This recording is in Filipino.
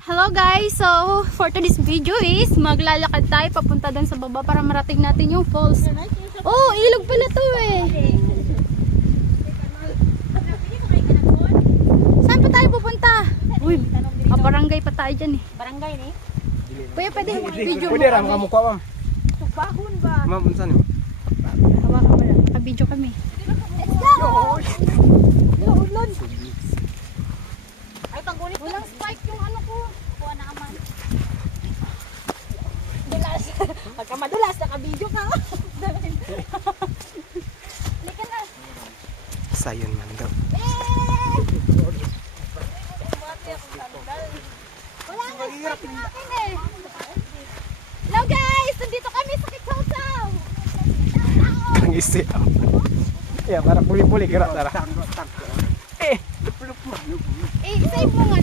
Hello guys! So, for today's video is maglalakad tayo papunta doon sa baba para marating natin yung falls. Oh, ilog pala to eh. Saan pa tayo pupunta? Uy, barangay pa tayo dyan eh. Barangay ni? Kuya, pwede video mo Pwede ram kami. kamu ko ma'am. Tupahon ba? Ma'am unsa ni? Hawakan mo lang. Naka-video kami. Let's go! Ulod! Ay, panggunit ko. Walang spike yung ano ko. Kuha na aman. Dulas. Pagka madulas, naka-video ka. Lika na. Sayon man daw. Wala nga spike yung akin eh. Hello guys! Nandito kami sa Kitsawsaw. Kang isi. Ya para puli-puli gerak tara. Eh, save mo nga.